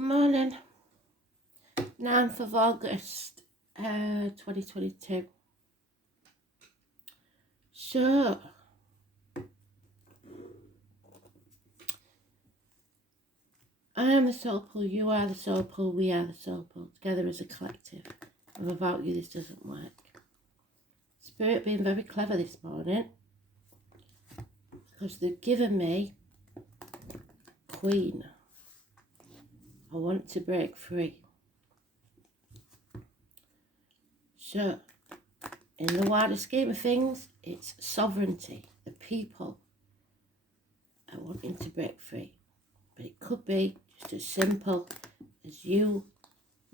Morning, 9th of August 2022. So, I am the soul pool, you are the soul pool, we are the soul pool, together as a collective. And without you, this doesn't work. Spirit being very clever this morning, because they've given me Queen. I want to break free. So, in the wider scheme of things, it's sovereignty, the people are wanting to break free. But it could be just as simple as you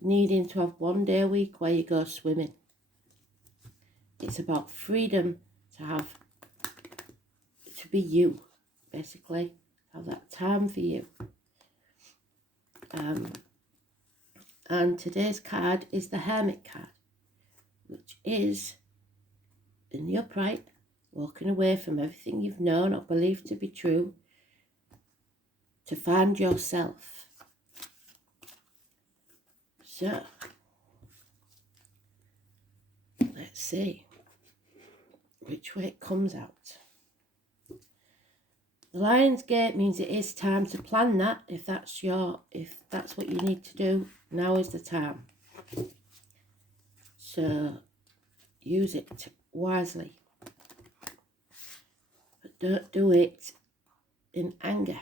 needing to have one day a week where you go swimming. It's about freedom to be you, basically. Have that time for you. And today's card is the Hermit card, which is in the upright, walking away from everything you've known or believed to be true to find yourself. So, let's see which way it comes out. The Lion's Gate means it is time to plan that. If that's what you need to do, now is the time. So use it wisely. But don't do it in anger.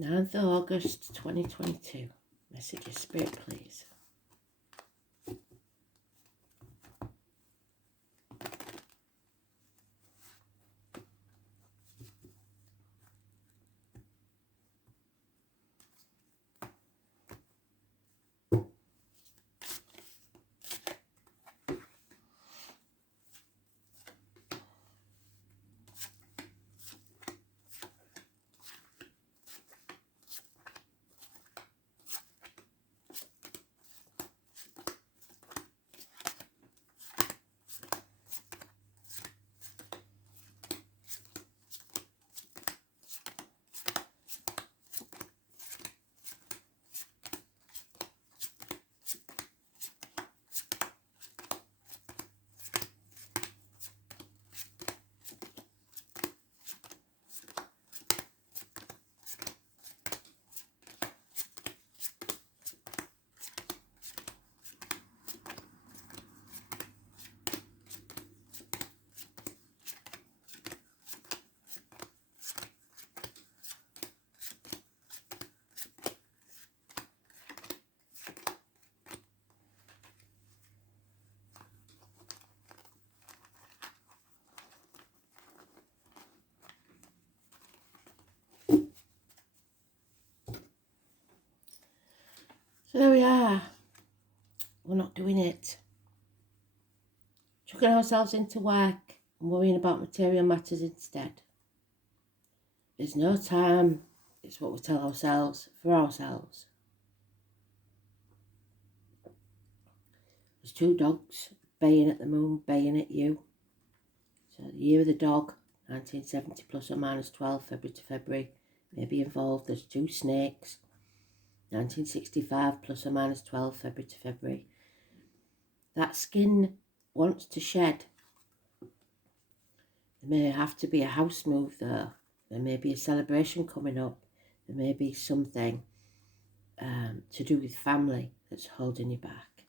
Ninth of August 2022. Message of Spirit, please. So there we are. We're not doing it. Chucking ourselves into work and worrying about material matters instead. There's no time. It's what we tell ourselves for ourselves. There's two dogs baying at the moon, baying at you. So the year of the dog, 1970 plus or minus 12, February to February, may be involved. There's two snakes, 1965 plus or minus 12, February to February. That skin wants to shed. There may have to be a house move though. There may be a celebration coming up. There may be something to do with family that's holding you back.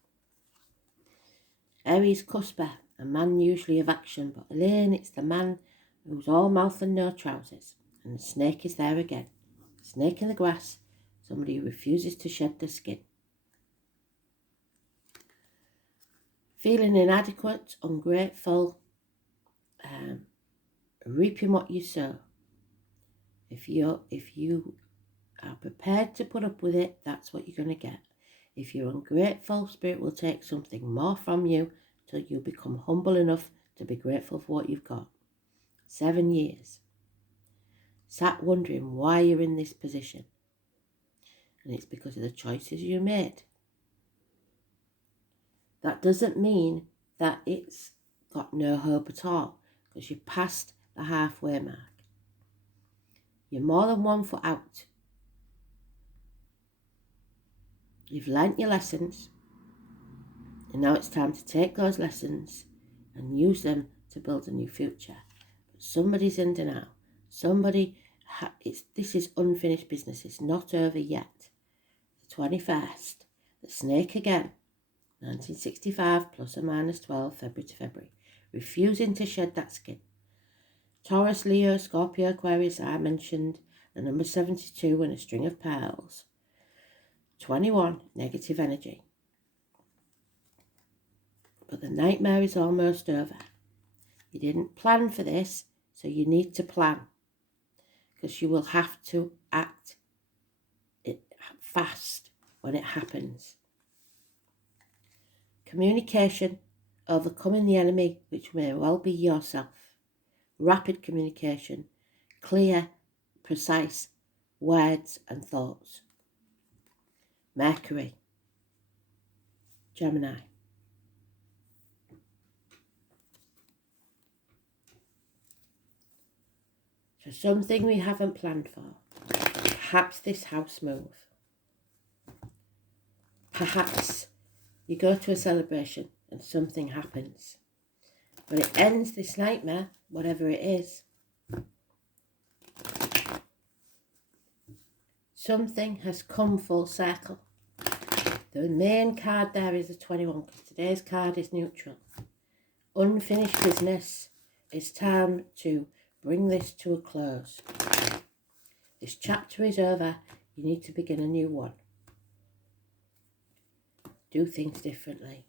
Aries cusper, a man usually of action, but Elaine, it's the man who's all mouth and no trousers. And the snake is there again. Snake in the grass, somebody who refuses to shed their skin. Feeling inadequate, ungrateful, reaping what you sow. If you are prepared to put up with it, that's what you're going to get. If you're ungrateful, Spirit will take something more from you till you become humble enough to be grateful for what you've got. 7 years. sat wondering why you're in this position. And it's because of the choices you made. That doesn't mean that it's got no hope at all, because you're past the halfway mark. You're more than 1 foot out. You've learnt your lessons, and now it's time to take those lessons and use them to build a new future. But somebody's in denial. This is unfinished business. It's not over yet. The 21st, the snake again, 1965 plus or minus 12, February to February, refusing to shed that skin. Taurus, Leo, Scorpio, Aquarius, I mentioned, the number 72 and a string of pearls. 21, negative energy. But the nightmare is almost over. You didn't plan for this, so you need to plan, because you will have to act fast when it happens. Communication, overcoming the enemy, which may well be yourself. Rapid communication, clear, precise words and thoughts. Mercury, Gemini. So something we haven't planned for. Perhaps this house move. Perhaps you go to a celebration and something happens. But it ends this nightmare, whatever it is. Something has come full circle. The main card there is a 21. Today's card is neutral. Unfinished business. It's time to bring this to a close. This chapter is over. You need to begin a new one. Do things differently.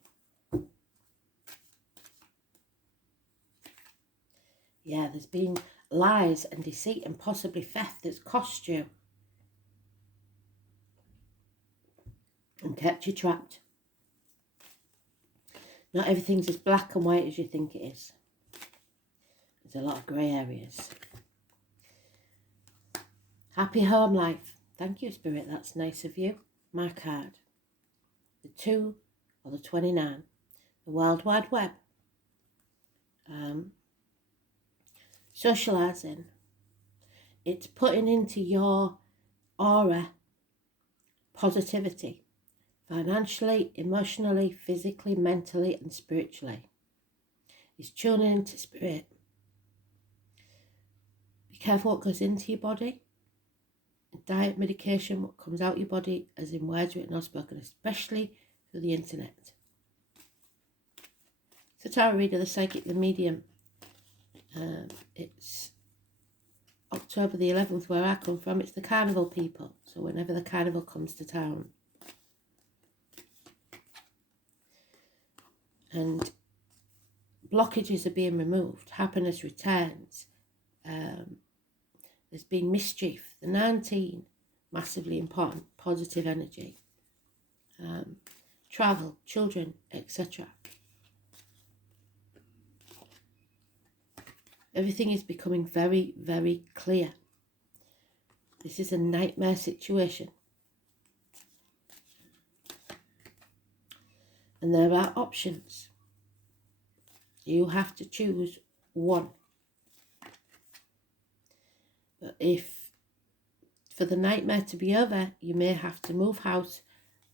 Yeah, there's been lies and deceit and possibly theft that's cost you and kept you trapped. Not everything's as black and white as you think it is. There's a lot of grey areas. Happy home life. Thank you, Spirit. That's nice of you. My card. The 2 or the 29. The World Wide Web. Socialising. It's putting into your aura positivity. Financially, emotionally, physically, mentally and spiritually. It's tuning into spirit. Be careful what goes into your body. Diet, medication, what comes out your body, as in words written or spoken, especially through the internet. It's a tarot reader, the psychic, the medium. It's October the 11th where I come from. It's the carnival people. So whenever the carnival comes to town. And blockages are being removed. Happiness returns. There's been mischief. The 19, massively important. Positive energy. Travel, children, etc. Everything is becoming very, very clear. This is a nightmare situation. And there are options. You have to choose one. But if for the nightmare to be over, you may have to move house,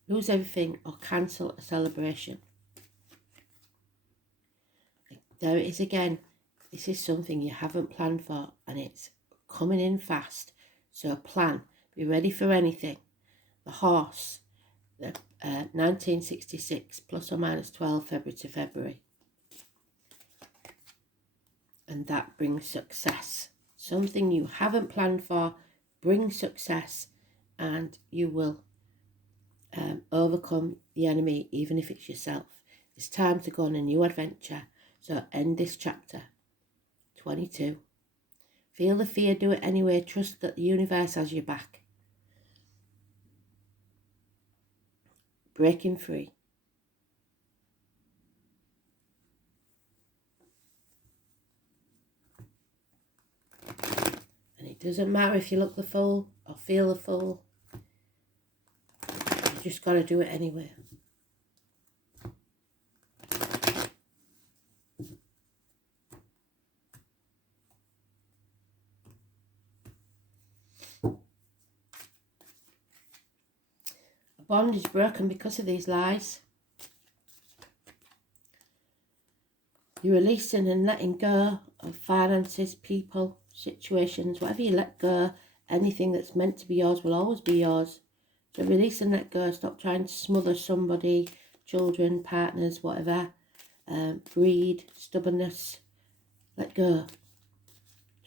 lose everything, or cancel a celebration. There it is again. This is something you haven't planned for, and it's coming in fast. So plan. Be ready for anything. The horse. The 1966 plus or minus 12 February to February. And that brings success. Something you haven't planned for brings success, and you will overcome the enemy, even if it's yourself. It's time to go on a new adventure. So end this chapter. 22. Feel the fear, do it anyway. Trust that the universe has your back. Breaking free. And it Doesn't matter if you look the fool or feel the fool. You just got to do it anyway. A bond is broken because of these lies. You're releasing and letting go of finances, people, situations, whatever you let go, anything that's meant to be yours will always be yours. So release and let go. Stop trying to smother somebody, children, partners, whatever. Greed, stubbornness. Let go.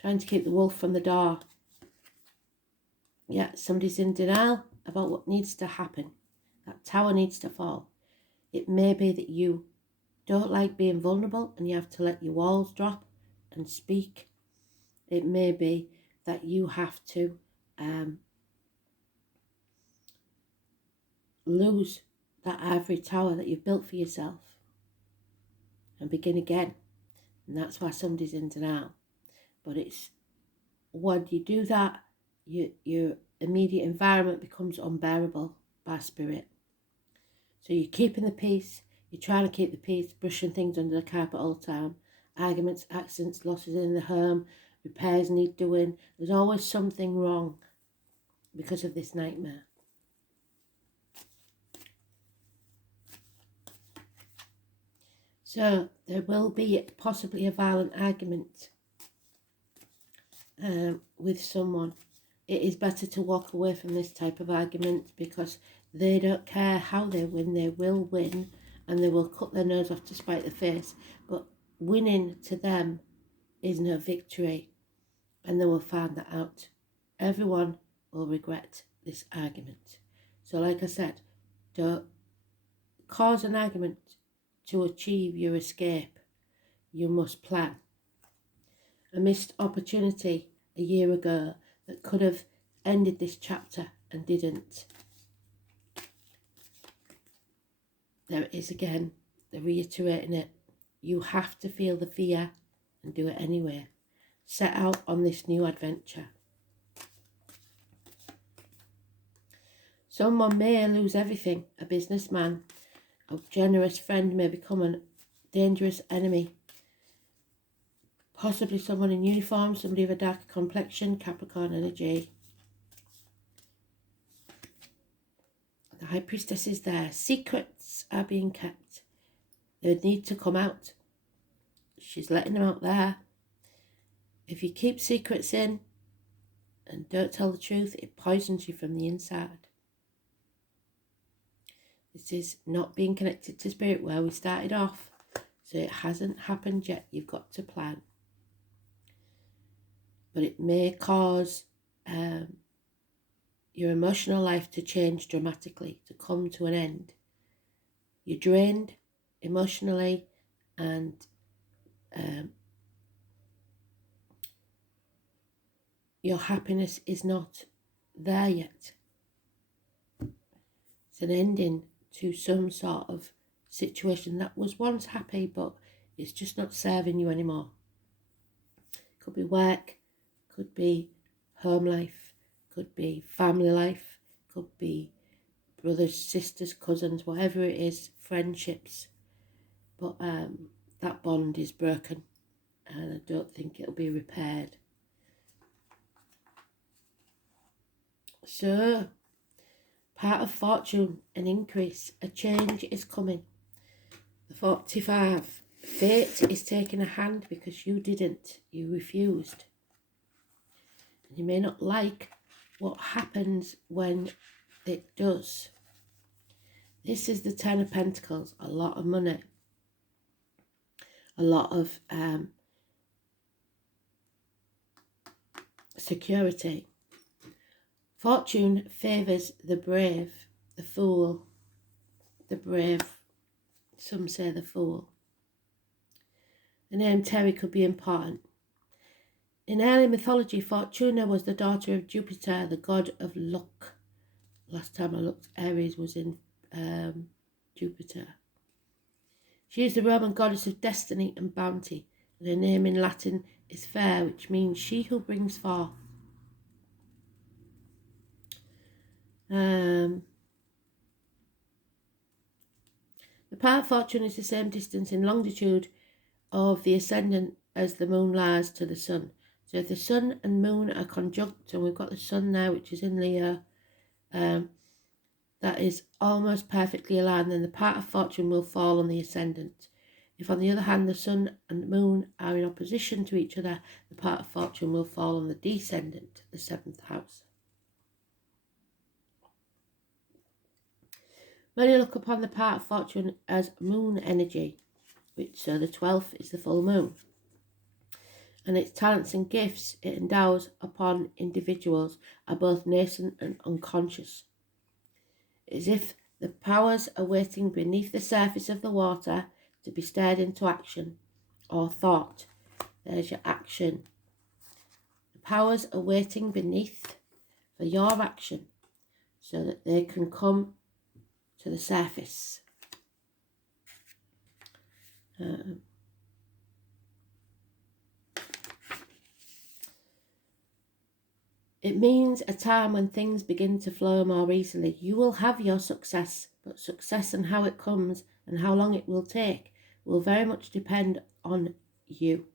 Trying to keep the wolf from the door. Yeah, somebody's in denial about what needs to happen. That tower needs to fall. It may be that you don't like being vulnerable and you have to let your walls drop and speak. It may be that you have to lose that ivory tower that you've built for yourself and begin again. And that's why somebody's in denial. But it's when you do that, your immediate environment becomes unbearable by spirit. So you're keeping the peace, you're trying to keep the peace, brushing things under the carpet all the time. Arguments, accidents, losses in the home, repairs need doing. There's always something wrong because of this nightmare. So there will be possibly a violent argument with someone. It is better to walk away from this type of argument because they don't care how they win. They will win and they will cut their nose off to spite their face. But winning to them is no victory, and they will find that out. Everyone will regret this argument. So like I said, don't cause an argument to achieve your escape. You must plan. A missed opportunity a year ago that could have ended this chapter and didn't. There it is again, they're reiterating it. You have to feel the fear and do it anyway. Set out on this new adventure. Someone may lose everything. A businessman, a generous friend may become a dangerous enemy. Possibly someone in uniform, somebody of a darker complexion, Capricorn energy. The High Priestess is there. Secrets are being kept. They need to come out. She's letting them out there. If you keep secrets in and don't tell the truth, it poisons you from the inside. This is not being connected to spirit where we started off. So it hasn't happened yet. You've got to plan. But it may cause your emotional life to change dramatically, to come to an end. You're drained emotionally and your happiness is not there yet. It's an ending to some sort of situation that was once happy, but it's just not serving you anymore. Could be work, could be home life, could be family life, could be brothers, sisters, cousins, whatever it is, friendships. But that bond is broken and I don't think it'll be repaired. So, part of fortune, an increase, a change is coming. The 45, fate is taking a hand because you didn't, you refused. And you may not like what happens when it does. This is the Ten of Pentacles, a lot of money, a lot of security. Fortune favours the brave, the fool, the brave, some say the fool. The name Terry could be important. In early mythology, Fortuna was the daughter of Jupiter, the god of luck. Last time I looked, Aries was in Jupiter. She is the Roman goddess of destiny and bounty, and her name in Latin is Fair, which means she who brings forth. The path of fortune is the same distance in longitude of the ascendant as the moon lies to the sun. So if the sun and moon are conjunct, and we've got the sun now, which is in Leo, that is almost perfectly aligned, then the part of fortune will fall on the ascendant. If, on the other hand, the sun and moon are in opposition to each other, the part of fortune will fall on the descendant, the 7th house. Many look upon the part of fortune as moon energy, so the 12th is the full moon. And its talents and gifts it endows upon individuals are both nascent and unconscious. As if the powers are waiting beneath the surface of the water to be stirred into action or thought. There's your action. The powers are waiting beneath for your action so that they can come to the surface. It means a time when things begin to flow more easily. You will have your success, but success and how it comes and how long it will take will very much depend on you.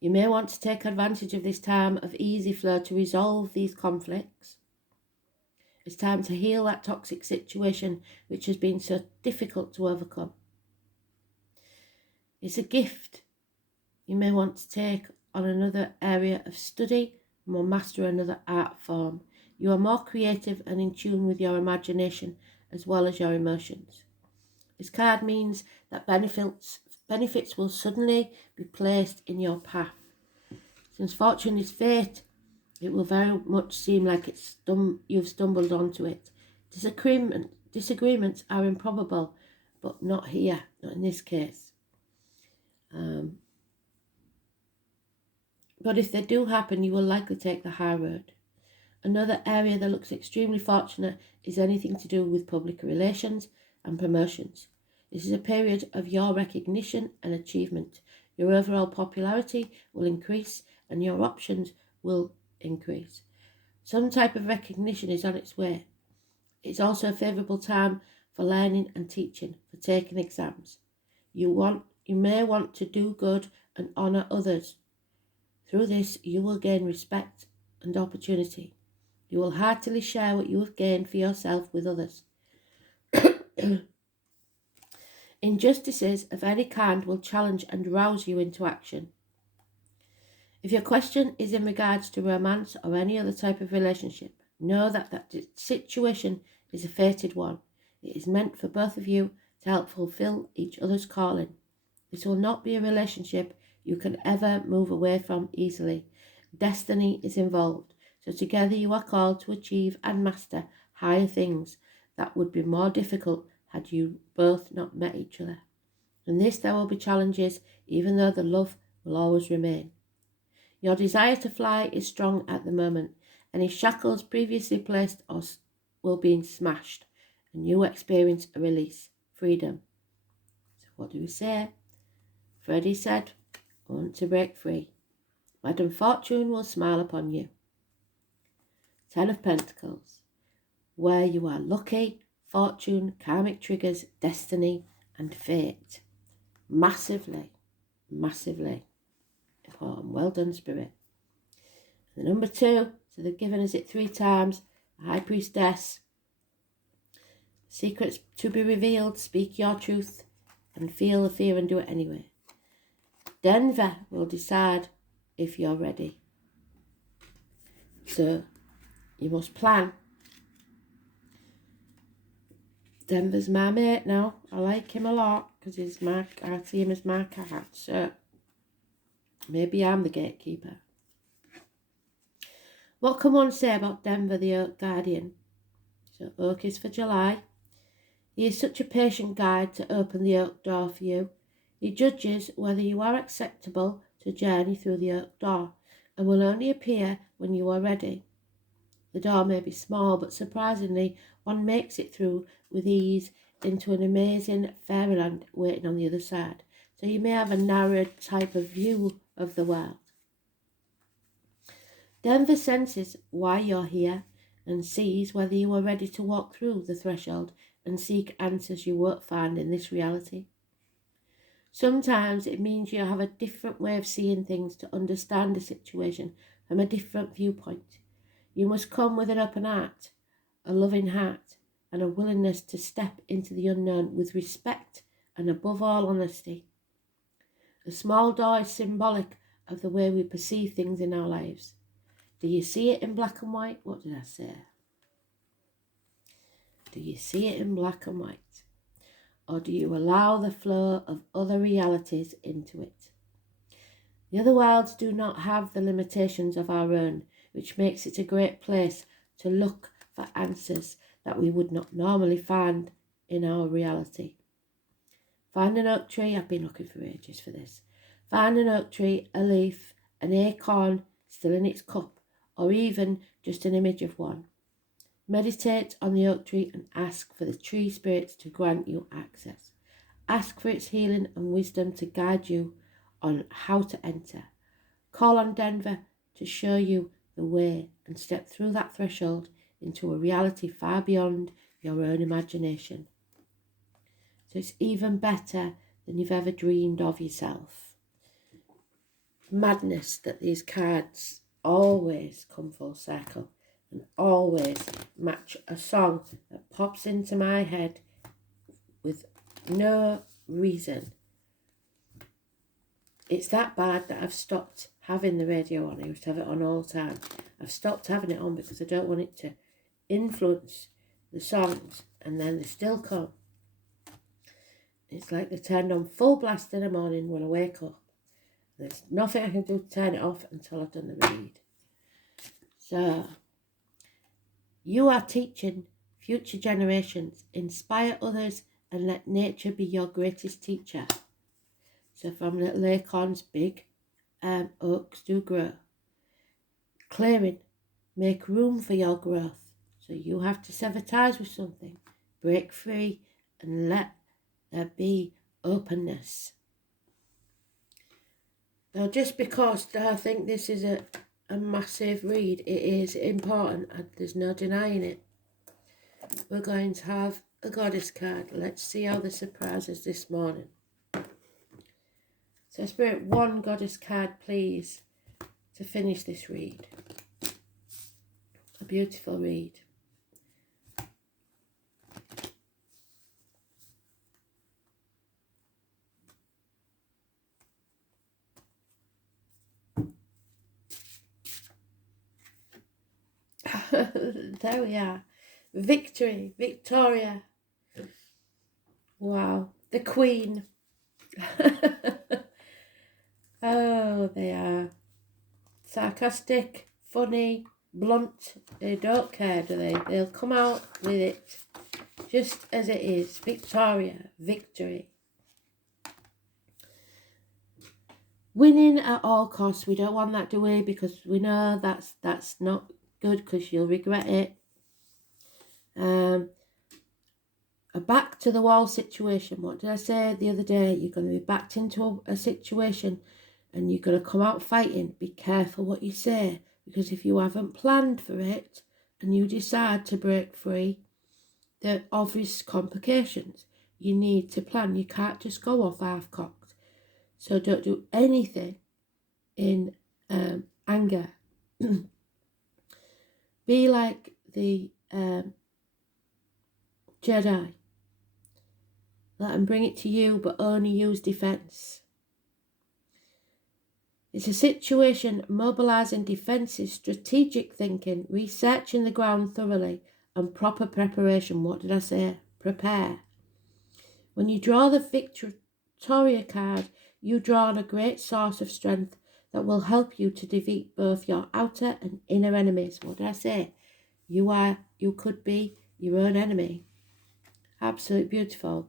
You may want to take advantage of this time of easy flow to resolve these conflicts. It's time to heal that toxic situation which has been so difficult to overcome. It's a gift you may want to take on another area of study or master another art form. You are more creative and in tune with your imagination as well as your emotions. This card means that benefits will suddenly be placed in your path. Since fortune is fate, it will very much seem like you've stumbled onto it. Disagreements are improbable, but not here, not in this case. But if they do happen, you will likely take the high road. Another area that looks extremely fortunate is anything to do with public relations and promotions. This is a period of your recognition and achievement. Your overall popularity will increase and your options will increase. Some type of recognition is on its way. It's also a favourable time for learning and teaching, for taking exams. You may want to do good and honour others. Through this, you will gain respect and opportunity. You will heartily share what you have gained for yourself with others. Injustices of any kind will challenge and rouse you into action. If your question is in regards to romance or any other type of relationship, know that situation is a fated one. It is meant for both of you to help fulfill each other's calling. This will not be a relationship you can ever move away from easily. Destiny is involved, so together you are called to achieve and master higher things that would be more difficult had you both not met each other. In this there will be challenges, even though the love will always remain. Your desire to fly is strong at the moment. Any shackles previously placed will be smashed, and you experience a release, freedom. So what do we say? Freddie said, I want to break free. Madam Fortune will smile upon you. 10 of Pentacles, where you are lucky, fortune, karmic triggers, destiny, and fate. Massively, massively important. Well done, Spirit. And the number 2, so they've given us it 3 times. The High Priestess. Secrets to be revealed, speak your truth, and feel the fear and do it anyway. Denver will decide if you're ready. So you must plan. Denver's my mate now. I like him a lot because I see him as my card. So maybe I'm the gatekeeper. What can one say about Denver, the Oak Guardian? So Oak is for July. He is such a patient guide to open the oak door for you. He judges whether you are acceptable to journey through the oak door and will only appear when you are ready. The door may be small, but surprisingly, one makes it through with ease into an amazing fairyland waiting on the other side. So you may have a narrowed type of view of the world. Denver senses why you're here and sees whether you are ready to walk through the threshold and seek answers you won't find in this reality. Sometimes it means you have a different way of seeing things to understand a situation from a different viewpoint. You must come with an open heart, a loving heart, and a willingness to step into the unknown with respect and above all honesty. The small door is symbolic of the way we perceive things in our lives. Do you see it in black and white? What did I say? Do you see it in black and white? Or do you allow the flow of other realities into it? The other worlds do not have the limitations of our own, which makes it a great place to look for answers that we would not normally find in our reality. Find an oak tree. I've been looking for ages for this. Find an oak tree, a leaf, an acorn still in its cup, or even just an image of one. Meditate on the oak tree and ask for the tree spirits to grant you access. Ask for its healing and wisdom to guide you on how to enter. Call on Denver to show you the way and step through that threshold into a reality far beyond your own imagination. So it's even better than you've ever dreamed of yourself. Madness that these cards always come full circle and always match a song that pops into my head with no reason. It's that bad that I've stopped having the radio on. I used to have it on all the time. I've stopped having it on because I don't want it to influence the songs, and then they still come. It's like they're turned on full blast in the morning when I wake up. There's nothing I can do to turn it off until I've done the read. So, you are teaching future generations. Inspire others and let nature be your greatest teacher. So from little acorns, big oaks do grow. Clearing, make room for your growth. So you have to sever ties with something. Break free and let there be openness. Now, just because I think this is a massive read, it is important and there's no denying it. We're going to have a goddess card. Let's see how the surprise is this morning. So Spirit, one goddess card, please, to finish this read. A beautiful read. There we are. Victory, Victoria. Wow. The Queen. Oh, they are sarcastic, funny, blunt. They don't care, do they? They'll come out with it just as it is. Victoria, victory. Winning at all costs. We don't want that, do we? Because we know that's not good because you'll regret it. A back to the wall situation. What did I say the other day? You're going to be backed into a situation and you're going to come out fighting. Be careful what you say, because if you haven't planned for it and you decide to break free, there are obvious complications. You need to plan. You can't just go off half-cocked. So don't do anything in anger. Be like the Jedi. Let them bring it to you, but only use defense. It's a situation mobilizing defensive, strategic thinking, researching the ground thoroughly, and proper preparation. What did I say? Prepare. When you draw the Victoria card, you draw on a great source of strength that will help you to defeat both your outer and inner enemies. What did I say? You could be your own enemy. Absolutely beautiful.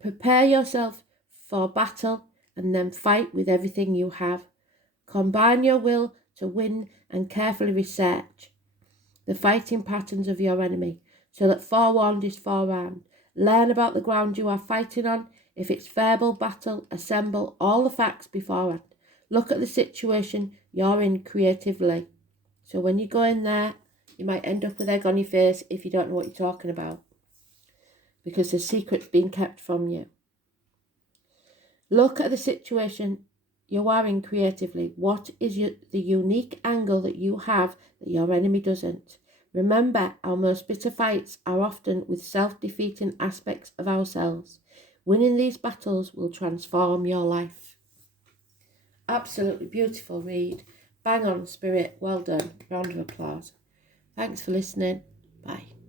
Prepare yourself for battle and then fight with everything you have. Combine your will to win and carefully research the fighting patterns of your enemy so that forewarned is forearmed. Learn about the ground you are fighting on. If it's verbal battle, assemble all the facts beforehand. Look at the situation you're in creatively. So when you go in there, you might end up with egg on your face if you don't know what you're talking about, because the secret's being kept from you. Look at the situation you are in creatively. What is the unique angle that you have that your enemy doesn't? Remember, our most bitter fights are often with self-defeating aspects of ourselves. Winning these battles will transform your life. Absolutely beautiful read. Bang on, Spirit. Well done. Round of applause. Thanks for listening. Bye.